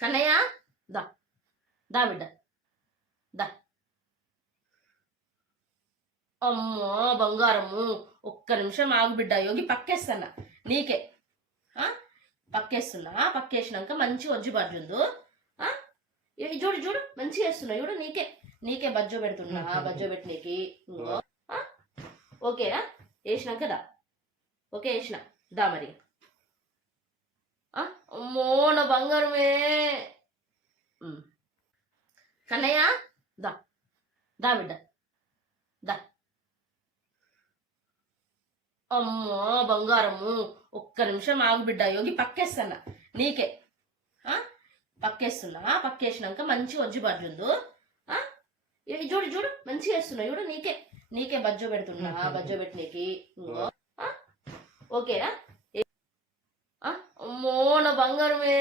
కన్నయ్య దా దా బిడ్డ దా. అమ్మో బంగారము, ఒక్క నిమిషం ఆగు బిడ్డ. యోగి పక్కేస్తున్నా నీకే. పక్కేస్తున్నా. పక్కేసినాక మంచి వజ్జు బజ్జుందు. చూడు చూడు మంచిగా వేస్తున్నా చూడు. నీకే నీకే బజ్జో పెడుతున్నా. బజ్జో పెట్టి నీకి. ఓకేనా? వేసినాక దా. ఓకే వేసిన దా మరి. అమ్మో నా బంగారమే. కన్నయ్య దా దా బిడ్డ దా. అమ్మో బంగారము, ఒక్క నిమిషం ఆగు బిడ్డ. యోగి పక్కేస్తున్నా నీకే. పక్కేస్తున్నా. పక్కేసినాక మంచి వజ్జు బజ్జుందు. చూడు చూడు మంచిగా వేస్తున్నా చూడు. నీకే నీకే బజ్జో పెడుతున్నా. బజ్జో పెట్టి నీకి. ఓకేనా? అమ్మో నా బంగారమే.